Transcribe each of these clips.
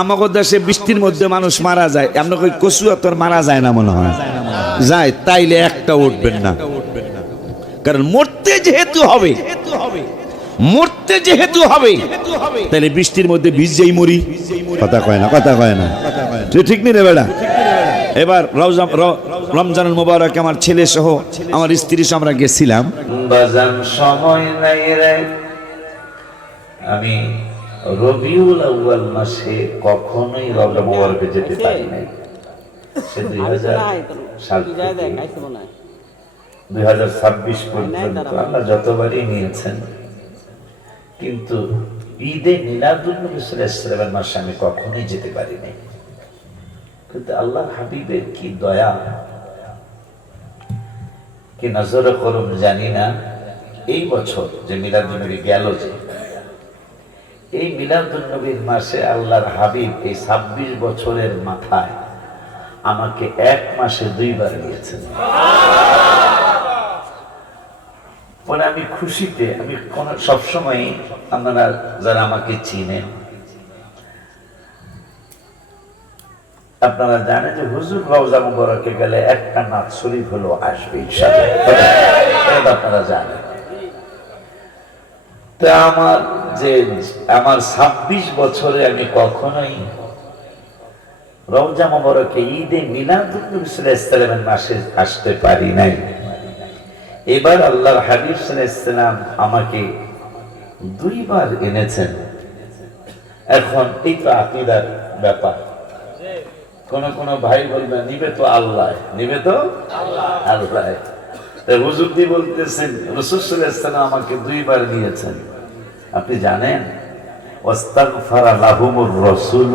আমাদের দেশে বৃষ্টির মধ্যে মানুষ মারা যায়, আমরা কই কচুয়া তোর মারা যায় না মনে হয়, যায় তাইলে একটা উঠবেন না, কারণ মরতে যেহেতু হবে, মরতে যেহেতু হবে তাহলে বৃষ্টির মধ্যে ভিজেই মরি। কথা কয় না, কথা কয় না, ঠিক নেই রে বেড়া। এবার রমজানুল মুবারক আমার ছেলে সহ আমার স্ত্রী সহ আমরা গেছিলাম। বাজান সময় নাই রে, আমি রবিউল আউয়াল মাসে কখনোই রমজান মুবারকে যেতে পারি নাই। সে 2000 সাল থেকে 2026 পর্যন্ত আল্লাহ যতবারই নিয়েছেন, কিন্তু ঈদে মিলাদুন নবী সাল্লাল্লাহু আলাইহি ওয়াসাল্লামের মাসে আমি কখনোই যেতে পারি নাই। কিন্তু আল্লাহ হাবিবের কি দয়া, কি নজর করুন জানি না, এই বছর যে মিলাদুন নবী গেল, যে এই মিলাদুন নবীর মাসে আল্লাহর হাবিব এই 26 বছরের মাথায় আমাকে এক মাসে 2 বার নিয়েছেন। পরে আমি খুশিতে, আমি সবসময়, আপনারা যারা আমাকে চিনেন আপনারা জানেন যে হুজুর রওজা মুবারকে গেলে একটা নাত শরীফ হলো আসবে ইনশাআল্লাহ, আপনারা জানেন। তো আমার 26 বছরে আমি কখনোই রওজা মুবারকে ঈদে মিলাদুন নবী সাল্লাল্লাহু আলাইহি ওয়াসাল্লামের মাসে আসতে পারি নাই। এবার আল্লাহর হাবিব সাল্লাল্লাহু আলাইহি ওয়াসাল্লাম আমাকে 2 বার এনেছেন। এখন এই তো আকীদার ব্যাপার, কোন ভাই বলবে নিবে তো আল্লাহ, নিবে তো আল্লাহ। হুজুর কি বলতেছেন, রাসূল সাল্লাল্লাহু আলাইহি ওয়াসাল্লাম আমাকে 2 বার দিয়েছেন। আপনি জানেন ওয়াস্তাগফারা লাহুমুর রাসূল,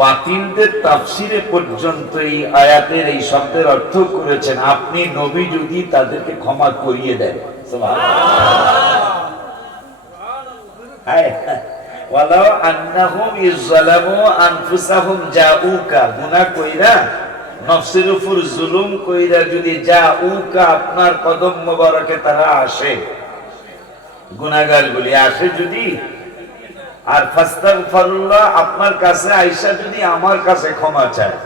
বাতিলদের তাফসিরে পর্যন্ত এই আয়াতের এই শব্দের অর্থ করেছেন আপনি নবী যদি তাদেরকে ক্ষমা করিয়ে দেন। সুবহানাল্লাহ। ওয়ালাউ আন্নাহুম ইযলামু আনফুসাহুম জাউকা, গুনাহ কইরা নফসের উপর জুলুম কইরা যদি জাউকা আপনার কদম মোবারকে তারা আসে, গুনাহগারগুলি আসে যদি, আর ফাস্তাগফিরুল্লাহ আপনার কাছে আয়েশা যদি আমার কাছে ক্ষমা চায়,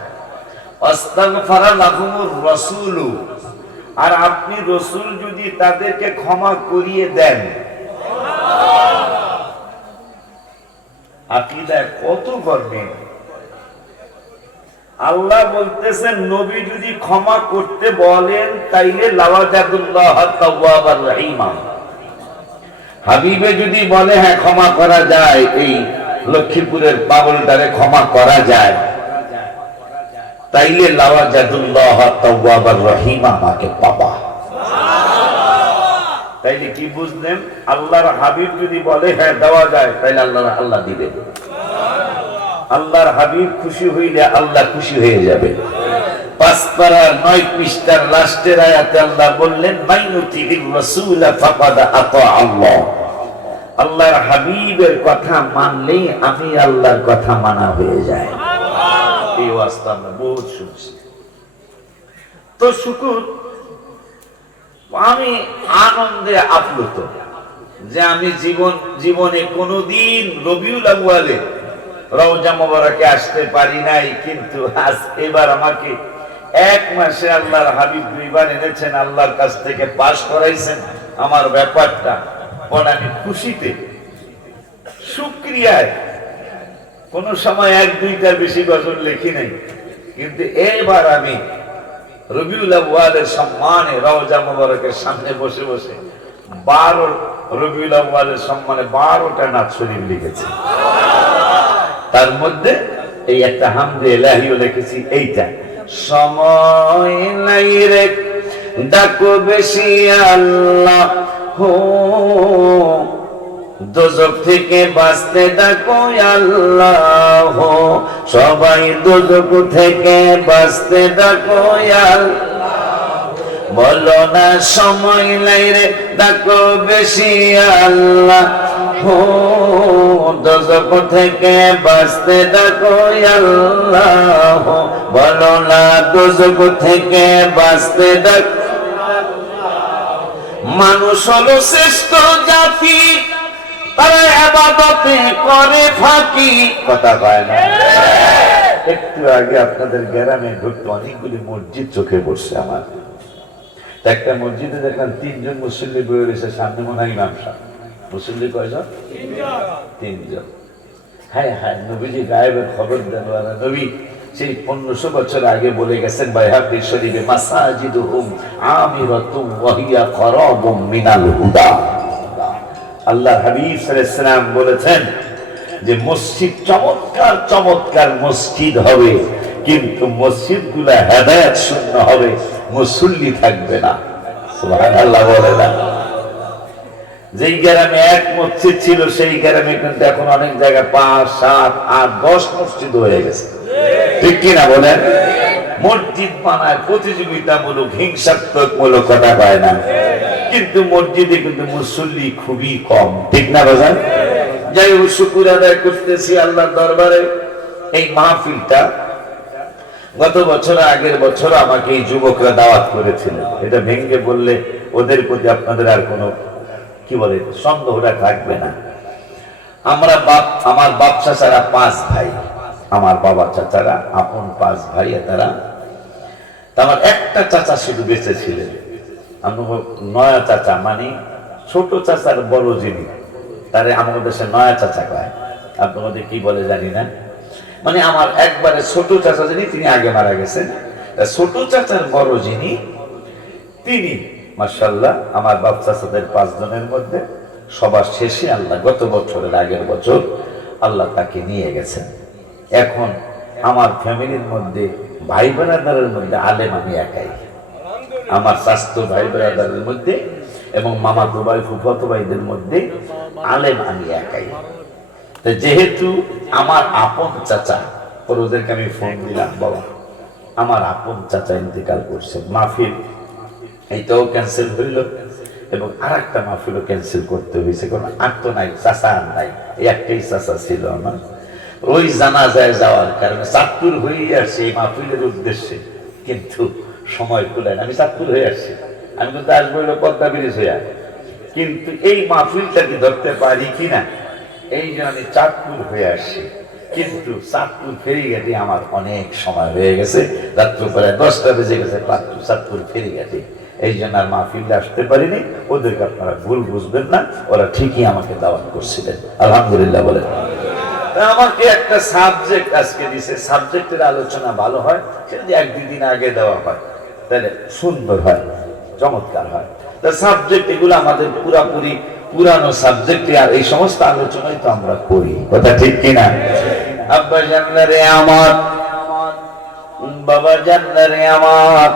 আস্তাগফারা লাহুমুর রাসূল, আর আপনি রাসূল যদি তাদেরকে ক্ষমা করিয়ে দেন। আকীদা কত গর্বে! আল্লাহ বলতেছেন নবী যদি ক্ষমা করতে বলেন তাইলে লাওয়াজাদুল্লাহ তাওয়াবার রহিমা, হাবিবে যদি বলে হ্যাঁ ক্ষমা করা যায়, এই লক্ষ্মীপুরের পাগলটারে ক্ষমা করা যায়, তাইলে লাওয়াজাদুল্লাহ তাওয়াবার রহিমা আমাকে পাবা। তাইলে কি বুঝলেন, আল্লাহর হাবিব যদি বলে হ্যাঁ দেওয়া যায়, তাইলে আল্লাহ দিবে। আল্লাহর হাবিব খুশি হইলে আল্লাহ খুশি হয়ে যাবে। 5 পারা 9 পৃষ্ঠার লাস্টের আয়াতে আল্লাহ বললেন মাইনুতির রাসূল ফাকাদ আতা আল্লাহ, আল্লাহর হাবিবের কথা মানলেই আমি আল্লাহর কথা মানা হয়ে যায়। এই ওয়াজটা আমরা বহুত শুনছি। তো শুকর, আমি আনন্দে আপ্লুত যে আমি জীবনে কোনোদিন রবিউল আউয়ালে রওজা মুবারকে আসতে পারি নাই, কিন্তু আজ এবার আমাকে এক মাসে আল্লাহর হাবিব 2 বার এনেছেন, আল্লাহর কাছ থেকে পাস করাইছেন আমার ব্যাপারটা। পরে আমি খুশিতে, শুকরিয়ায়, কোন সময় 1-2টার বেশি গজল লিখি নাই, কিন্তু এবার আমি রবিউল আউয়ালের সম্মানে রওজা মুবারকের সামনে বসে বসে 12 রবিউল আউয়ালের সম্মানে 12টা নাত শরীফ লিখেছি। তার মধ্যে এই একটা হামদে ইলাহিও লিখেছি, এইটা সময় নাই রে ডাকো বেশি আল্লাহ হো, দোজখ থেকে বাঁচতে ডাকো আল্লাহ হো, সবাই দোজখ থেকে বাঁচতে ডাকো আল্লাহ, বলো না সময় নাই রে ডাকো বেশি আল্লাহ হো, দোজখ থেকে বাঁচতে ডাকো আল্লাহ, বলো না দোজখ থেকে বাঁচতে ডাকো। মানুষ হলো শ্রেষ্ঠ জাতি, তারা ইবাদতে করে ফাঁকি, কথা কয় না। একটু আগে আপনাদের গ্রামে ঢুকতে অনেকগুলি মসজিদ চোখে পড়ছে আমার। একটা মসজিদে দেখলাম 3 জন মুসল্লি বয়ে রয়েছে, সামনে মনে হয় ইমাম সাহেব। মুসল্লি কয়জন? 3 জন। হ্যাঁ হ্যাঁ, নবীজি গায়েবের খবর দেন। নবী সেই 1500 বছর আগে বলে গেছেন বাইহাকী শরীফে, মাসাজিদুহুম আমিরাতুম ওয়া হিয়া করাবুম মিনাল হুদা। আল্লাহ হাবিব সাল্লাল্লাহু আলাইহি ওয়াসাল্লাম বলেছেন যে মসজিদ চমৎকার চমৎকার মসজিদ হবে, কিন্তু মসজিদগুলো হেদায়েত শূন্য হবে, মুসল্লি থাকবে না। সুবহানাল্লাহ বলে না। যেই গ্রামে এক মসজিদ ছিল সেই গ্রামে কিন্তু এখন অনেক জায়গায় 5, 7, 8, 10 মসজিদ হয়ে গেছে, ঠিক কিনা বলেন? মসজিদ বানায় প্রতিযোগিতামূলক, হিংসাত্মকমূলক, কথা পায় না, কিন্তু মসজিদে কিন্তু মুসল্লি খুবই কম, ঠিক না বাজান? যাই হোক, শুকর আদায় করতেছি আল্লাহর দরবারে। এই মাহফিলটা গত বছর আগের বছর আমাকে এই যুবকরা দাওয়াত করেছিলেন। এটা ভেঙে বললে ওদের প্রতি আপনাদের আর কোনো কি বলে সন্দেহটা থাকবে না। আমার বাপ চাচারা 5 ভাই, আমার বাবা চাচারা আপন 5 ভাই। তারা আমার একটা চাচা শুধু বেঁচে ছিলেন। নয়া চাচা মানে ছোট চাচার বড় যিনি, তারে আমাদের দেশে নয়া চাচা কয়। আপনাদের কি বলে জানি না, মানে আমার একবারে ছোট চাচা যিনি, তিনি আগে মারা গেছেন। ছোট চাচার বড় যিনি, তিনি মাশাআল্লাহ আমার বাপ চাচাদের 5 জনের মধ্যে সবার শেষে আল্লাহ গত বছরের আগের বছর আল্লাহ তাকে নিয়ে গেছেন। এখন আমার ফ্যামিলির মধ্যে ভাই ব্রাদারের মধ্যে আলেম আমি একাই। আমার স্বাস্থ্য ভাই ব্রাদারের মধ্যে এবং মামাতো ভাই ফুফাতো ভাইদের মধ্যে আলেম আমি একাই। যেহেতু আমার আপন চাচা, ওদেরকে আমি ফোন দিলাম, বাবা আমার আপন চাচা ইন্তেকাল করছেন, মাহফিল এইটাও ক্যান্সেল হইল এবং আর একটা মাহফিলও ক্যান্সেল করতে হয়েছে। কারণ আর তো নাই, চাচা আর নাই, একটাই চাচা ছিল আমার। ওই জানাজায় যাওয়ার কারণে চাঁদপুর হয়ে আসছে এই মাহফিলের উদ্দেশ্যে, কিন্তু সময় কুলায় না। আমি চাঁদপুর হয়ে আসছি, আমি কিন্তু আসবো হইলো পদ্মা ব্রিজ হয়ে, কিন্তু এই মাহফিলটাকে ধরতে পারি কিনা এই জন্য আমি চাঁদপুর হয়ে আসছি। কিন্তু চাঁদপুর ফেরিঘাটে আমার অনেক সময় হয়ে গেছে, রাত্র প্রায় 10টা বেজে গেছে চাঁদপুর ফেরিঘাটে। এই জন্য আর মাহফিলে আসতে পারিনি। ওদেরকে আপনারা ভুল বুঝবেন না, ওরা ঠিকই আমাকে দাওয়াত করছিলেন, আলহামদুলিল্লাহ বলে। আমাকে একটা সাবজেক্ট আজকে দিছে, সাবজেক্টের আলোচনা ভালো হয়, সেটা যদি 1-2 দিন আগে দেওয়া হয় তাহলে সুন্দর হয়, চমৎকার হয়। সাবজেক্ট এগুলো আমাদের পুরাপুরি পুরানো সাবজেক্টে, আর এই সমস্ত আলোচনাই তো আমরা করি, কথা ঠিক কিনা? আব্বা জানলে আমার, বাবা জানলে আমার,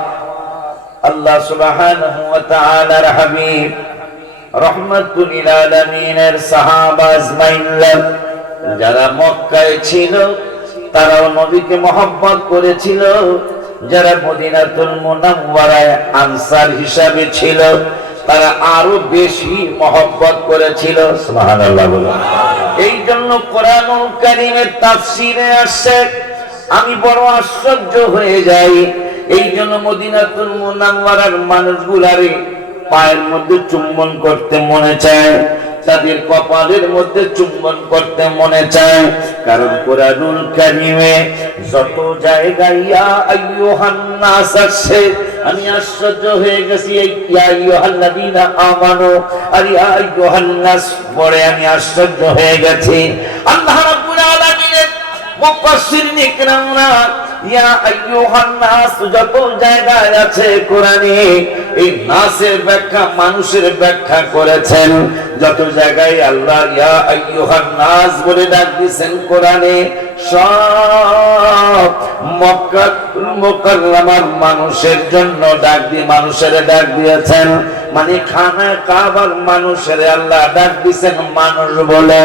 আল্লাহ সুবহানাহু ওয়া তাআলার হাবিব রাহমাতুল লিল আলামিনের সাহাবা আজমাইন, যারা মক্কায় ছিল তারাও নবীকে মহব্বত করেছিল, যারা মদিনাতুল মুনাওয়ারায় আনসার হিসাবে ছিল তারা আরো বেশি মহব্বত করেছিল, সুবহানাল্লাহ বলুন। এই জন্য কোরআনুল কারীমের তাফসীরে আসছে, আমি বড় আশ্চর্য হয়ে যাই। এই জন্য মদিনাতুল মুনাওয়ারার মানুষগুলারে পায়ের মধ্যে চুম্বন করতে মনে চায়, তাদের কপালের মধ্যে চুম্বন করতে মনে চায়, কারণ কোরআনুল কারীমে যত জায়গায় ইয়া আইয়ুহান নাস আছে, আমি আশ্চর্য হয়ে গেছি। এই ইয়া আইয়ুহাল্লাযীনা আমানু আর ইয়া আইয়ুহান নাস পরে আমি আশ্চর্য হয়ে গেছি। আল্লাহ রাব্বুল আলামিনের মুফাসসিরিন ইকরামরা ইয়া আইয়ুহান নাস যত জায়গায় আছে কোরআনে, এই নাসের ব্যাখ্যা মানুষের ব্যাখ্যা করেছেন। যত জায়গায় আল্লাহ ইয়া আইয়ুহান নাস বলে ডাক দিয়েছেন কোরআনে, সব মক্কা মুকাররমার মানুষের জন্য ডাক দিয়ে মানুষের ডাক দিয়েছেন, মানে খানা কাবার মানুষের আল্লাহ ডাক দিয়েছেন মানুষ বলে।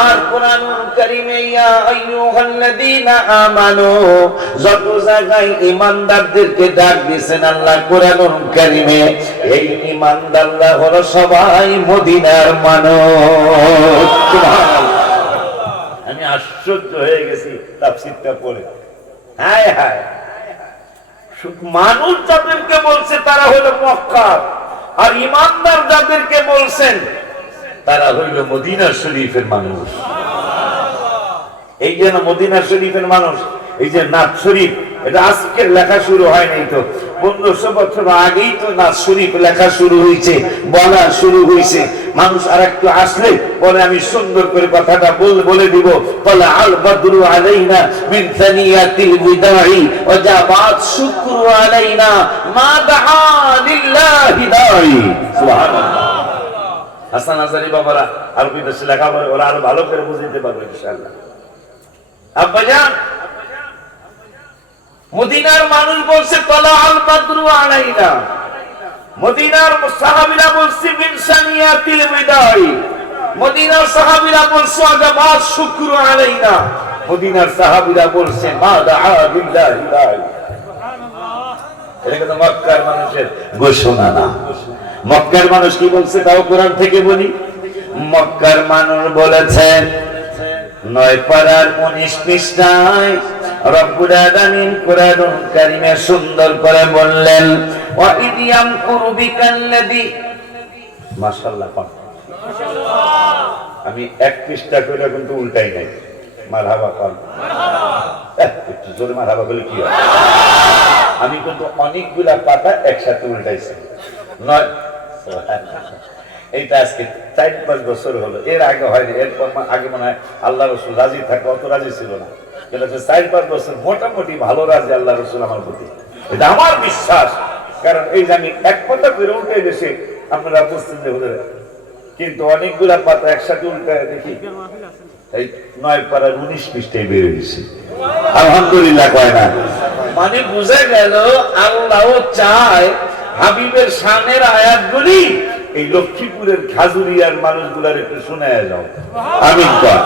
আর কোরআনুল কারীমে ইয়া আইয়ুহাল্লাযীনা আমানু যত জায়গায় ঈমানদারদেরকে ডাক দিয়েছেন আল্লাহ কোরআনুল কারীমে, এই ঈমানদাররা হলো সবাই মদিনার মানুষ। সুবহানাল্লাহ, আমি আশ্চর্য হয়ে গেছি তাফসীরটা পড়ে। হায় হায়, মানুষ যাদেরকে বলছে তারা হলো মক্কা, আর ঈমানদার যাদেরকে বলছেন তারা হইল মদিনা শরীফের মানুষ। এই যেন মদিনা শরীফের মানুষ, এই যে নাথ শরীফ, এটা আজকের লেখা শুরু হয় নাই তো, 1500 বছর আগেই তো নাথ শরীফ লেখা শুরু হয়েছে, বলা শুরু হয়েছে। মানুষ আর একটু আসলে বলে আমি সুন্দর করে কথাটা বলে দিব, বলে আল বদরু আলাইনা মিন সানিয়াতিল বিদাই ওয়া জাবাত শুকরু আলাইনা মা দাআ লিল্লাহি দাই। সুবহানাল্লাহ। হাসান আজারি বাবারা আরবি দেশে লেখা বলে, ওরা আরো ভালো করে বুঝতে পারবে ইনশাআল্লাহ। আব্বাজান, মদিনার মানুষ বলছে তলা আল বদরু আলাইনা, মদিনার সাহাবীরা বলছে মিন সানিয়াতিল বিদাই, মদিনার সাহাবীরা বলছে আজাবাত শুকরু আলাইনা, মদিনার সাহাবীরা বলছে মা দাআ বিল্লাহি দাই। এটা কিন্তু মক্কার মানুষের ঘোষণা না। মক্কার মানুষ কি বলছে তাও কোরআন থেকে বলি। মক্কার মানুষ বলেছেন 9 পারার 19 পৃষ্ঠায় রব্বুল আলামিন কোরআনুল কারীমে সুন্দর করে বললেন ওয়া ইদিয়াম কুরবিকাল্লাযী, মাশাআল্লাহ মাশাআল্লাহ। আমি 1 পৃষ্ঠা করে কিন্তু উল্টাই নাই। মারহাবা কোন মারহাবা, একটু জোরে মারহাবা বলে কি হয়। আমি কিন্তু অনেকগুলা পাতা একসাথে উল্টাইছি। এইটা আজকে 4-5 বছর হলো, এর আগে হয়নি। এরপর আগে মনে হয় আল্লাহ রসুল রাজি থাকে, অত রাজি ছিল না। 4-5 বছর মোটামুটি ভালো রাজি আল্লাহ রসুল আমার প্রতি, এটা আমার বিশ্বাস। কারণ এই যে আমি এক পাতা করে উল্টে বেশি আপনারা বুঝতেন যে হলে, কিন্তু অনেকগুলা পাতা একসাথে উল্টায় দেখি এই 9 পারার 19 পৃষ্ঠায় বেরিয়ে গেছে। আলহামদুলিল্লাহ কয় না, মানে বুঝে গেল আল্লাহ চায় হাবিবের শানের আয়াতগুলি এই লক্ষ্মীপুরের খাজুরিয়ার মানুষগুলার একটু শোনায় যাও। আমিন কর।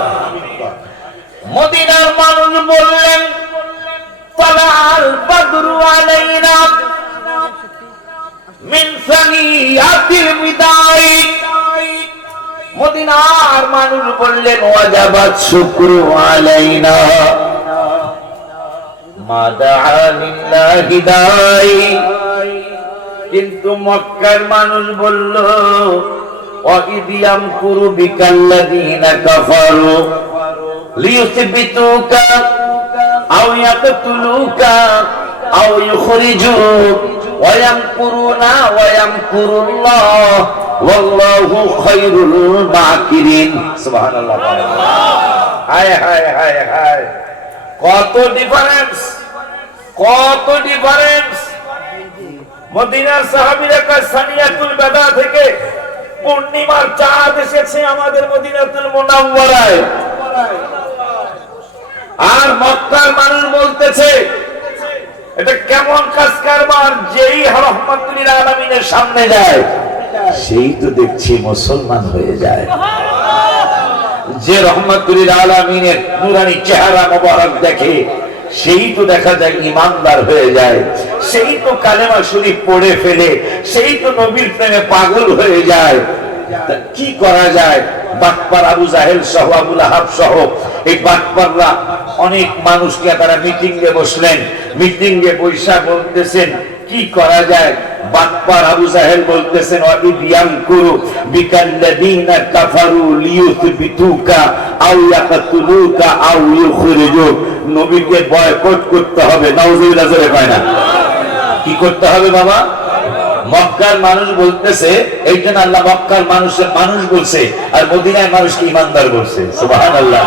মদিনার মানুষ বললেন তালাল বদরু আলাইনা মিন সানিয়াতিল বিদাই, মদিনার মানুষ বললেন ওয়াজাবাত শুকরু আলাইনা মা দাআ লিল্লাহি দাই। কিন্তু মক্কার মানুষ বলল ওয়াইদিয়াম কুরবিকাল্লাযীনা কাফারু লিয়ুসবিতুকা আও ইয়াকতুলুকা আও ইউখরিজুক ওয়া ইয়ামকুরুনা ওয়া ইয়ামকুরুল্লাহ ওয়াল্লাহু খায়রুল মাকিরিন। সুবহানাল্লাহ। হায় হায় হায় হায়, কত ডিফারেন্স, কত ডিফারেন্স। মদিনার সাহাবীরা কয় সানিয়াতুল বিদা থেকে পূর্ণিমার চাঁদ এসেছে আমাদের মদিনাতুল মুনাওয়ারায়, আর মক্কার মানুষ বলতেছে এটা কেমন কাজ কারবার, যেই রহমাতুল আলামিনের সামনে যায় সেই তো দেখছি মুসলমান হয়ে যায়। যে রহমাতুল আলামিনের নূরানি চেহারা মোবারক দেখে সেই তো দেখা যায় ইমানদার হয়ে যায়, সেই তো কালেমা শরীফ পড়ে ফেলে, সেই তো নবীর প্রেমে পাগল হয়ে যায়। কি করা যায়? বাটপার আবু জাহেল সহ, আবু লাহাব সহ এই বাটপাররা অনেক মানুষকে তারা মিটিং এ বসলেন, মিটিং এ বৈশা বলতেছেন কি করা যায়। বাটপার আবু জাহেল বলতেছেন ওয়াইদিয়াম কুরু বিকাল্লাযীনা কাফারু লিয়ুসবিতুকা আও ইয়াকতুলুকা আও ইউখরিজুক। নবীকে বয়কট করতে হবে। নাউযুবিল্লাহ জোরে কয় না। কি করতে হবে বাবা? মক্কার মানুষ বলতেছে, এই জন্য আল্লাহ মক্কার মানুষের মানুষ বলছে আর মদিনার মানুষকে ইমানদার বলছে। সুবহানাল্লাহ।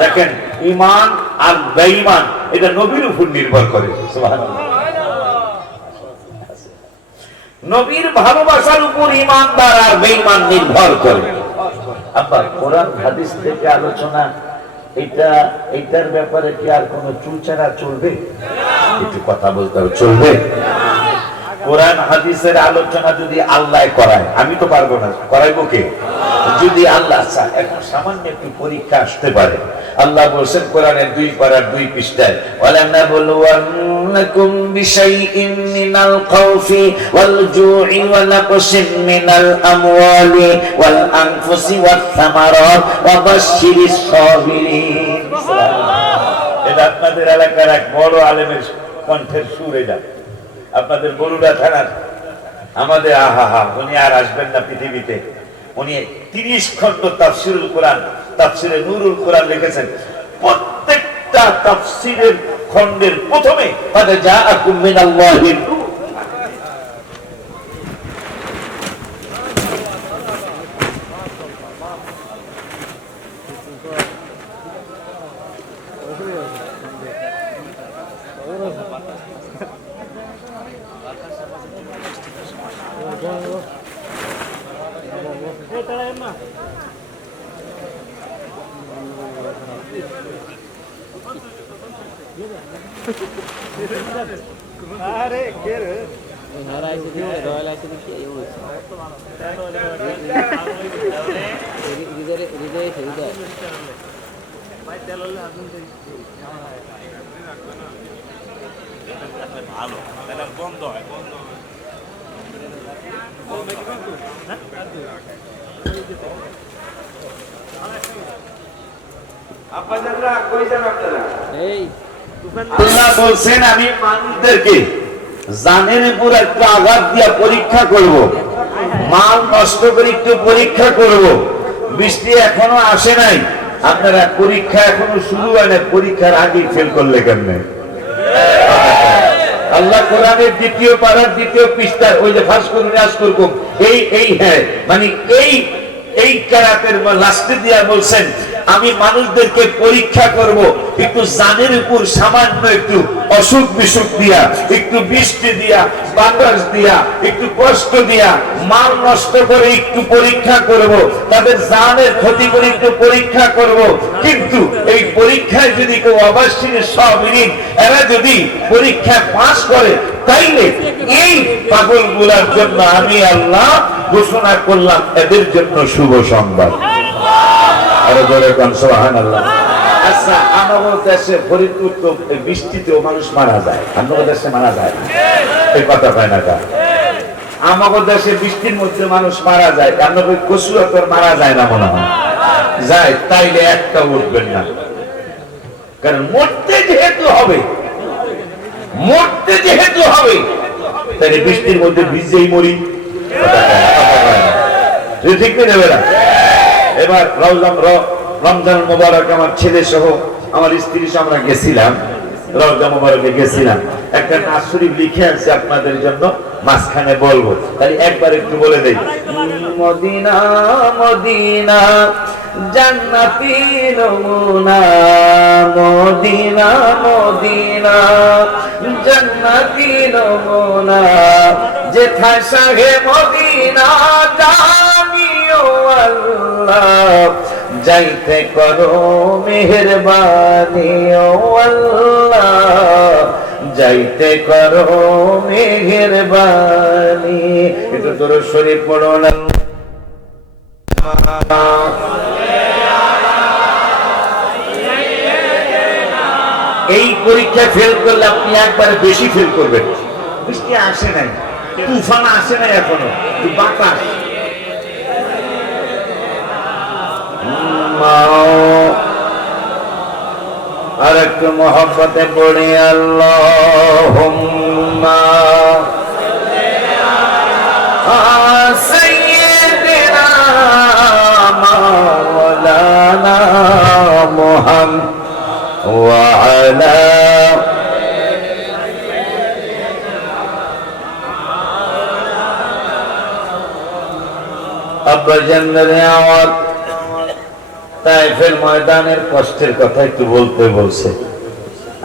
দেখেন, ঈমান আর বেঈমান এটা নবীর উপর নির্ভর করে। সুবহানাল্লাহ। নবীর ভালোবাসার উপর ঈমানদার আর বেঈমান নির্ভর করে। আবার কোরআন হাদিস থেকে আলোচনা, এইটার ব্যাপারে কি আর কোনো চুলচারা চলবে? একটু কথা বলতে হবে, চলবে? কোরআন হাদিসের আলোচনা যদি আল্লাহ করায়, আমি তো পারবো না, করাইবো কে? যদি আল্লাহ চায়। এখন সামান্য একটু পরীক্ষা আসতে পারে। আল্লাহ বলছেন কোরআনের 2 পারার 2 পৃষ্ঠায় ওয়ালানাবলুওয়ান্নাকুম বিশাইইন মিনাল খাউফি ওয়াল জু'i ওয়া নাকসিম মিনাল আমওয়ালি ওয়াল আনফুসি ওয়াত সামারাত ওয়া বাশশিরিস সাবিরিন। এটা আপনাদের এলাকার এক বড় আলেমের কণ্ঠের সুর। এটা আপনাদের বরুড়া থানার আমাদের আহা উনি আর আসবেন না পৃথিবীতে, উনি 30 খণ্ড তাফসিরুল কোরআন, তাফসিরে নূরুল কোরআন লিখেছেন। প্রত্যেকটা তাফসিরের খণ্ডের প্রথমে ফাদা জাআকুম মিনাল্লাহি নূর। अरे केर ভালো তাহলে বন্ধ হয় আপনারা কই যান আপনারা? আল্লাহ বলছেন আমি মানুষদেরকে জানের উপর একটু আঘাত দিয়া পরীক্ষা করব, মাল নষ্ট করে একটু পরীক্ষা করব। বৃষ্টি এখনো আসে নাই, আপনারা পরীক্ষা এখনো শুরু হয় না, পরীক্ষার আগে ফেল করলে কেমনে? আল্লাহ কোরআনের 2য় পারার 2য় পৃষ্ঠার ওই যে ফাঁস করুন আজ করুন এই হ্যাঁ মানে এই কেরাতের লাস্টে দিয়া বলছেন আমি মানুষদেরকে পরীক্ষা করব, একটু জানের উপর সামান্য একটু অসুখ বিসুখ দিয়া, একটু বৃষ্টি দিয়া, বাতাস দিয়া, একটু কষ্ট দিয়া, মাল নষ্ট করে একটু পরীক্ষা করব, তাদের জানের ক্ষতি করে একটু পরীক্ষা করব। কিন্তু এই পরীক্ষায় যদি কেউ অবাসীন সবিনীন এরা যদি পরীক্ষা পাস করে, তাইলে এই পাগলগুলার জন্য আমি আল্লাহ ঘোষণা করলাম এদের জন্য শুভ সংবাদ। আরো জোরে কোন সুবহানাল্লাহ। আচ্ছা, আমাদের দেশে ফরিদপুর তো বৃষ্টিতেও মানুষ মারা যায়, আমাদের দেশে মারা যায় না, এই কথা হয় না? আমাদের দেশে বৃষ্টির মধ্যে মানুষ মারা যায়, আপনাদের কচুয়াতর মারা যায় না মনে হয়? যায়, তাইলে একটা উঠবেন না, কারণ মরতে যেহেতু হবে, মরতে যেহেতু হবে, তাইলে বৃষ্টির মধ্যে ভিজেই মরি, ঠিক নেবে না? এবার রমজান মোবারক আমার ছেলে সহ আমার স্ত্রী সহ আমরা গেছিলাম, রমজান মোবারকে গেছিলাম। একটা নাস শরীফ লিখে আছে আপনাদের জন্য, মাঝখানে বলবো, তাই একবার একটু বলে দেই। মদিনা মদিনা জান্নাতি নমুনা, মদিনা মদিনা জান্নাতি নমুনা, যেথায় সাহে মদিনা জানিও আল্লাহ, যাইতে করো মেহেরবানি ও আল্লাহ, যাইতে করো মেহেরবানি। একটু দরুদ শরীফ পড়ো না। এই পরীক্ষা ফেল করলে আপনি একবারে বেশি ফেল করবেন। বৃষ্টি আসে নাই, তুফান আসে নাই এখনো, বাতাস। আর একটু মহব্বতে পড়ি আল্লাহুম্মা সাইয়্যিদিনা মাওলানা মুহাম্মদ ওয়া আলা আব্বা জান্নাতের আওয়াজ। তাইফের ময়দানের কষ্টের কথা একটু বলতে বলছে।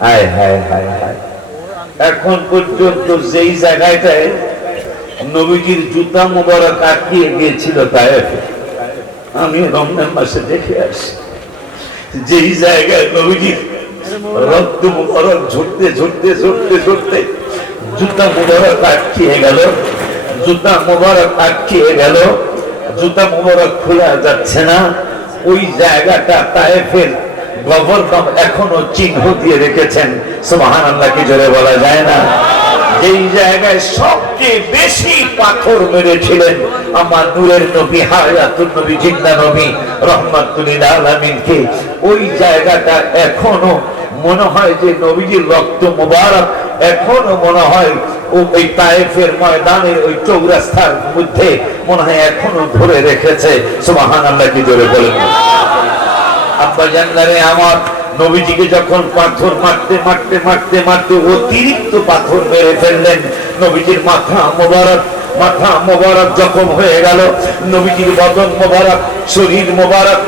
হায় হায় হায় হায়, এখন পর্যন্ত যেই জায়গাটায় নবীজির জুতা মুবারক আটকিয়ে গিয়েছিল তাইফে, আমি রমজান মাসে দেখে আসি, যেই জায়গায় নবীজির রক্ত মুবারক ঝরতে ঝরতে ঝরতে ঝরতে জুতা মুবারক আটকিয়ে গেল, জুতা মুবারক আটকিয়ে গেল, জুতা মুবারক খোলা যাচ্ছে না, ওই জায়গাটা তায়েফের গভর্নর এখনো চিহ্ন দিয়ে রেখেছেন। সুবহানাল্লাহ কি জোরে বলা যায় না? যেই জায়গায় সবচেয়ে বেশি পাথর মেরেছিলেন আমার নূরের নবী হায়াতুন নবী জিন্দা নবী রাহমাতুল লিল আলামিনকে, ওই জায়গাটা এখনো মনে হয় যে নবীজির রক্ত মুবারক এখনো মনে হয় ওই তায়েফের ময়দানের ওই চৌরাস্তার মধ্যে মনে হয় এখনো ধরে রেখেছে। সুবহানাল্লাহ কি জোরে বলেন। আব্বা জানলারে আমার নবীজিকে যখন পাথর মারতে মারতে মারতে মারতে অতিরিক্ত পাথর মেরে ফেললেন, নবীজির মাথা মোবারক জখম হয়ে গেল, নবীজির বদন মোবারক, শরীর মোবারক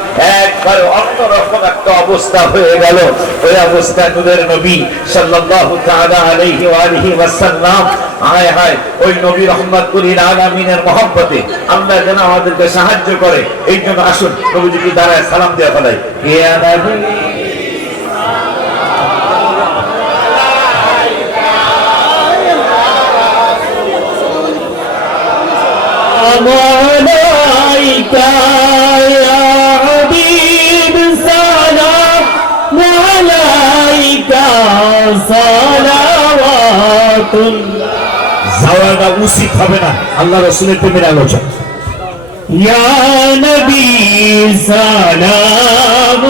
একবার অন্যরকম একটা অবস্থা হয়ে গেল। ওই অবস্থায় নূরের নবী সাল্লাল্লাহু তাআলা আলাইহি ওয়া আলিহি ওয়াসাল্লাম হায় হায় ওই নবী রহমাতুল আলামিনের মহব্বতে আল্লাহ যেন আমাদেরকে সাহায্য করে। এই জন্য আসুন নবীজিকে দাঁড়ায় সালাম দেওয়া ফেলাই। ইয়া নবী عليك يا حبيب سلام عليك صلوات যাওয়াটা উচিত হবে না আল্লাহ রাসূলের প্রেমের আলোচনা। يا نبي سلام